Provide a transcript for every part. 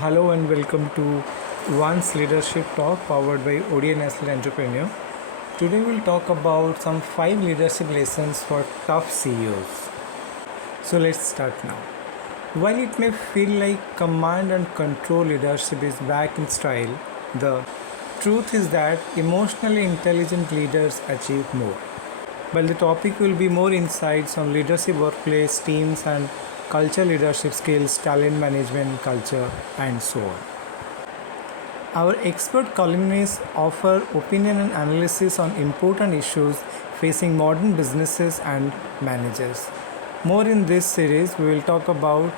Hello and welcome to Once Leadership Talk powered by ODI National Entrepreneur. Today we'll talk about some 5 leadership lessons for tough CEOs. So let's start now. While it may feel like command and control leadership is back in style, the truth is that emotionally intelligent leaders achieve more. While the topic will be more insights on leadership workplace, teams and culture leadership skills, talent management, culture and so on. Our expert columnists offer opinion and analysis on important issues facing modern businesses and managers. More in this series, we will talk about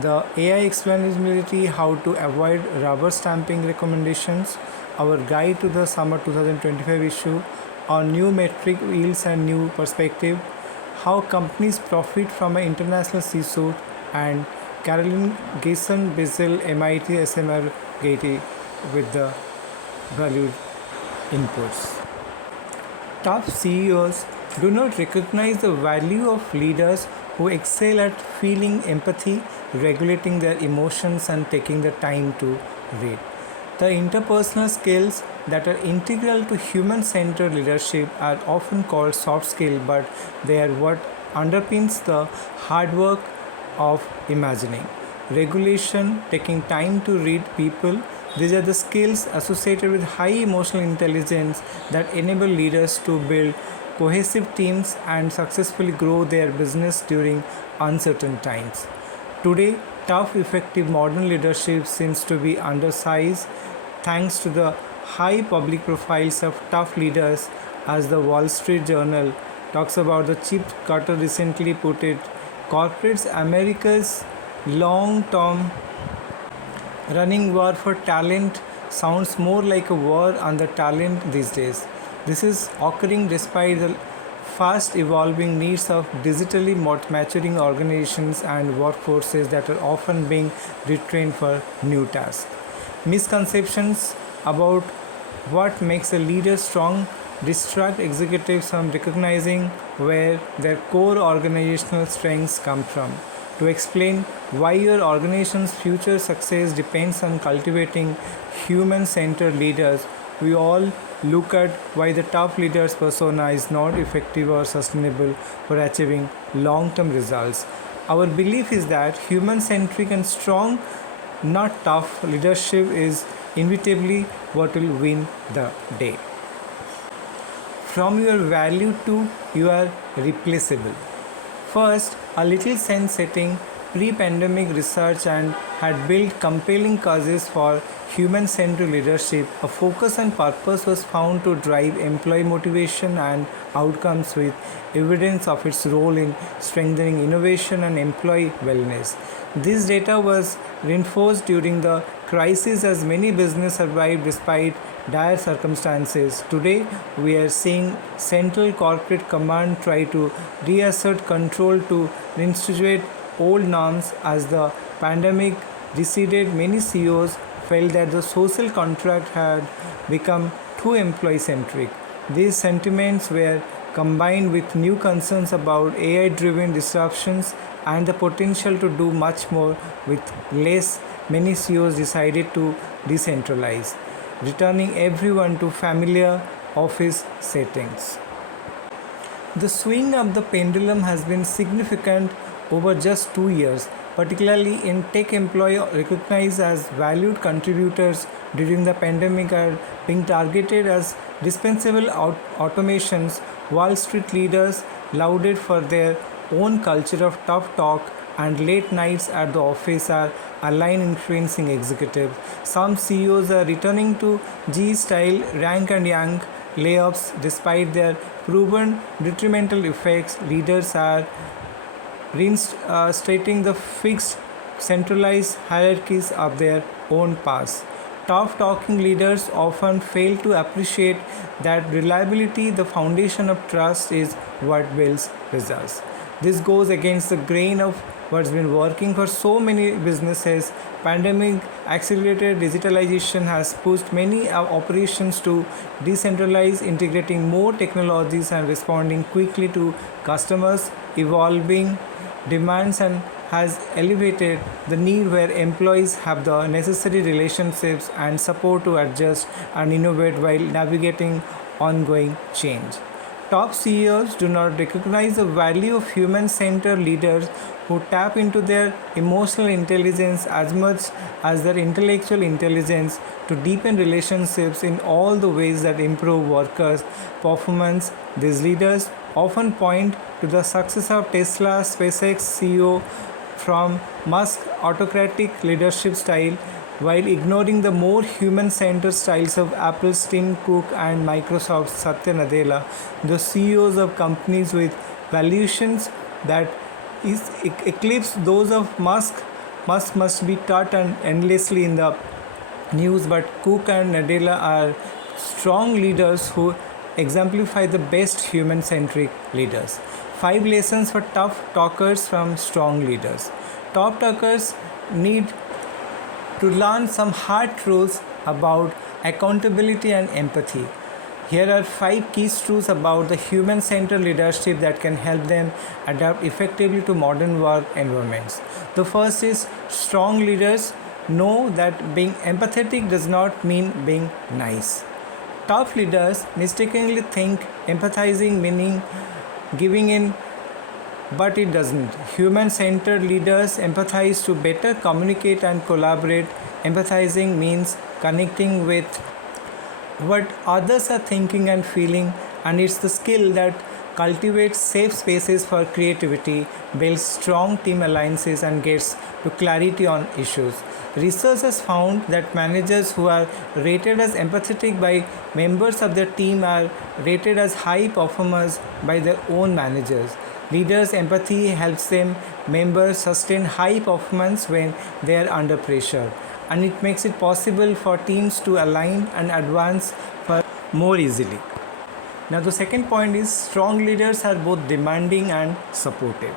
the AI explainability, how to avoid rubber stamping recommendations, our guide to the summer 2025 issue, on new metric yields and new perspective, how companies profit from an international C-suite, and Caroline Gayson Bizzle, MIT SMR Getty with the valued inputs. Top CEOs do not recognize the value of leaders who excel at feeling empathy, regulating their emotions, and taking the time to read. The interpersonal skills that are integral to human-centered leadership are often called soft skills, but they are what underpins the hard work of imagining. Regulation, taking time to read people, these are the skills associated with high emotional intelligence that enable leaders to build cohesive teams and successfully grow their business during uncertain times. Today, tough, effective modern leadership seems to be undersized thanks to the high public profiles of tough leaders, as the Wall Street Journal talks about. The Chip Carter recently put it, corporates America's long-term running war for talent sounds more like a war on the talent these days. This is occurring despite the fast evolving needs of digitally maturing organizations and workforces that are often being retrained for new tasks. Misconceptions about what makes a leader strong distract executives from recognizing where their core organizational strengths come from. To explain why your organization's future success depends on cultivating human-centered leaders, we all look at why the tough leader's persona is not effective or sustainable for achieving long-term results. Our belief is that human-centric and strong, not tough, leadership is inevitably what will win the day. From your value to you are replaceable. First, a little sense setting. Pre-pandemic research and had built compelling cases for human-centered leadership. A focus on purpose was found to drive employee motivation and outcomes, with evidence of its role in strengthening innovation and employee wellness. This data was reinforced during the crisis as many businesses survived despite dire circumstances. Today, we are seeing central corporate command try to reassert control to reinstitute old norms. As the pandemic receded, many CEOs felt that the social contract had become too employee centric. These sentiments were combined with new concerns about AI driven disruptions and the potential to do much more with less. Many CEOs decided to decentralize, returning everyone to familiar office settings. The swing of the pendulum has been significant over just 2 years, particularly in tech. Employees recognized as valued contributors during the pandemic are being targeted as dispensable automations. Wall Street leaders lauded for their own culture of tough talk and late nights at the office are aligned influencing executives. Some CEOs are returning to G style rank and yank layoffs despite their proven detrimental effects. Leaders are reinstating the fixed centralized hierarchies of their own past. Tough talking leaders often fail to appreciate that reliability, the foundation of trust, is what builds results. This goes against the grain of what's been working for so many businesses. Pandemic accelerated digitalization has pushed many operations to decentralize, integrating more technologies and responding quickly to customers' evolving demands and has elevated the need where employees have the necessary relationships and support to adjust and innovate while navigating ongoing change. Top CEOs do not recognize the value of human centered leaders who tap into their emotional intelligence as much as their intellectual intelligence to deepen relationships in all the ways that improve workers' performance. These leaders often point to the success of Tesla, SpaceX CEO from Musk's autocratic leadership style while ignoring the more human-centered styles of Apple's Tim Cook and Microsoft's Satya Nadella, the CEOs of companies with valuations that eclipse those of Musk. Musk must be taught and endlessly in the news, but Cook and Nadella are strong leaders who exemplify the best human-centric leaders. 5 lessons for tough talkers from strong leaders. Top talkers need to learn some hard truths about accountability and empathy. Here are 5 key truths about the human-centered leadership that can help them adapt effectively to modern work environments. The first is strong leaders know that being empathetic does not mean being nice. Tough leaders mistakenly think empathizing meaning giving in, but it doesn't. Human-centered leaders empathize to better communicate and collaborate. Empathizing means connecting with what others are thinking and feeling, and it's the skill that cultivates safe spaces for creativity, builds strong team alliances, and gets to clarity on issues. Research has found that managers who are rated as empathetic by members of their team are rated as high performers by their own managers. Leaders' empathy helps them members sustain high performance when they are under pressure, and it makes it possible for teams to align and advance more easily. Now, the second point is strong leaders are both demanding and supportive.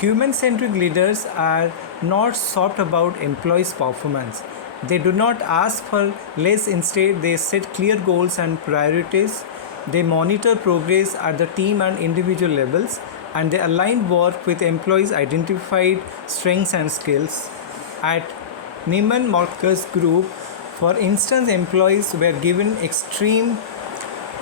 Human-centric leaders are not soft about employees' performance. They do not ask for less, instead, they set clear goals and priorities. They monitor progress at the team and individual levels, and they align work with employees' identified strengths and skills. At Neiman Marcus Group, for instance, employees were given extreme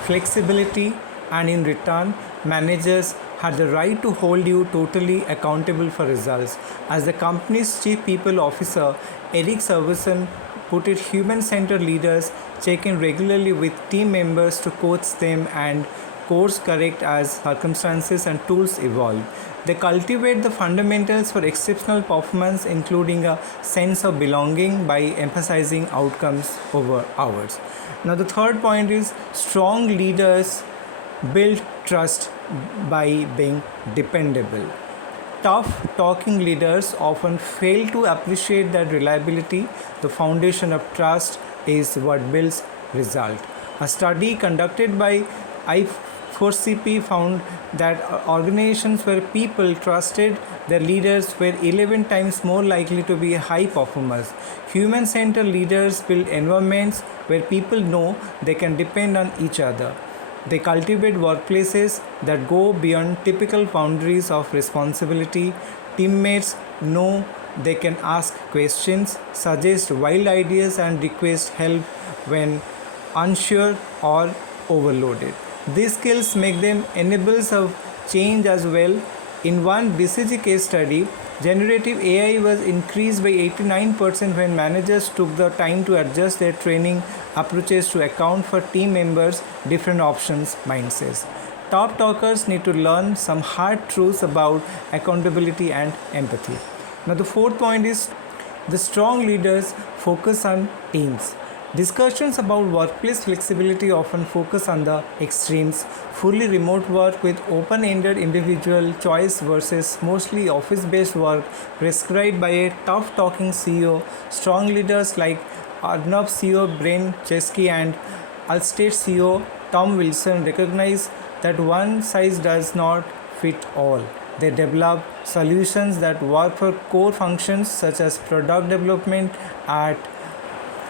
flexibility, and in return, managers had the right to hold you totally accountable for results. As the company's chief people officer, Eric Serverson put it, human-centered leaders check in regularly with team members to coach them and course correct as circumstances and tools evolve. They cultivate the fundamentals for exceptional performance, including a sense of belonging, by emphasizing outcomes over hours. Now, the third point is strong leaders build trust by being dependable. Tough talking leaders often fail to appreciate that reliability, the foundation of trust, is what builds result. A study conducted by I4CP found that organizations where people trusted their leaders were 11 times more likely to be high performers. Human-centered leaders build environments where people know they can depend on each other. They cultivate workplaces that go beyond typical boundaries of responsibility. Teammates know they can ask questions, suggest wild ideas, and request help when unsure or overloaded. These skills make them enablers of change as well. In one BCG case study, generative AI was increased by 89% when managers took the time to adjust their training approaches to account for team members' different options mindsets. Top talkers need to learn some hard truths about accountability and empathy. Now, the fourth point is the strong leaders focus on teams. Discussions about workplace flexibility often focus on the extremes: fully remote work with open-ended individual choice versus mostly office-based work prescribed by a tough-talking CEO. Strong leaders like Arnab CEO Brian Chesky and Allstate CEO Tom Wilson recognize that one size does not fit all. They develop solutions that work for core functions such as product development at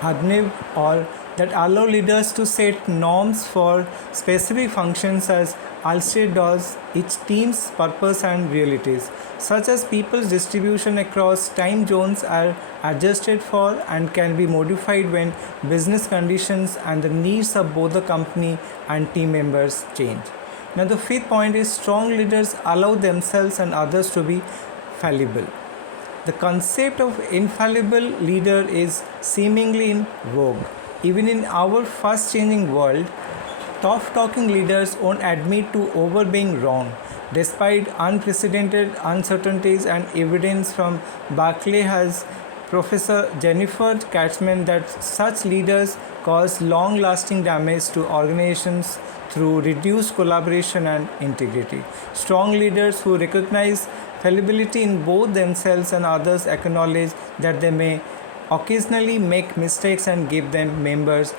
Hubnib or that allow leaders to set norms for specific functions as Alsted does, each team's purpose and realities, such as people's distribution across time zones are adjusted for and can be modified when business conditions and the needs of both the company and team members change. Now, the fifth point is strong leaders allow themselves and others to be fallible. The concept of infallible leader is seemingly in vogue. Even in our fast changing world, tough talking leaders won't admit to over being wrong. Despite unprecedented uncertainties and evidence from Barclay has Professor Jennifer Katzman that such leaders cause long lasting damage to organizations through reduced collaboration and integrity. Strong leaders who recognize fallibility in both themselves and others acknowledge that they may occasionally make mistakes and give them members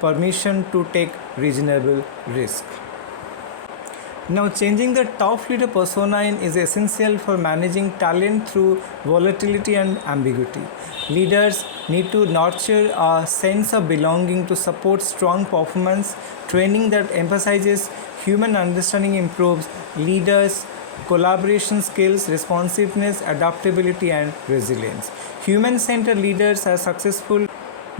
permission to take reasonable risk. Now, changing the top leader persona is essential for managing talent through volatility and ambiguity. Leaders need to nurture a sense of belonging to support strong performance. Training that emphasizes human understanding improves leaders' collaboration skills, responsiveness, adaptability, and resilience. Human-centered leaders are successful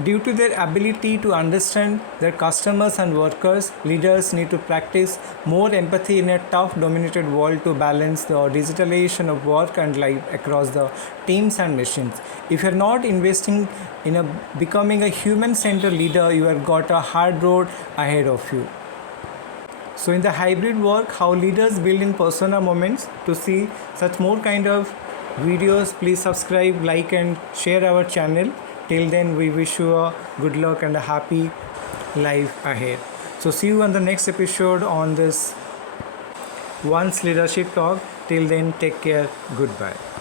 due to their ability to understand their customers and workers. Leaders need to practice more empathy in a tough dominated world to balance the digitalization of work and life across the teams and machines. If you're not investing in becoming a human-centered leader, you have got a hard road ahead of you. So in the hybrid work, how leaders build in persona moments, to see such more kind of videos, please subscribe, like and share our channel. Till then, we wish you a good luck and a happy life ahead. So see you on the next episode on this Once Leadership Talk. Till then, take care. Goodbye.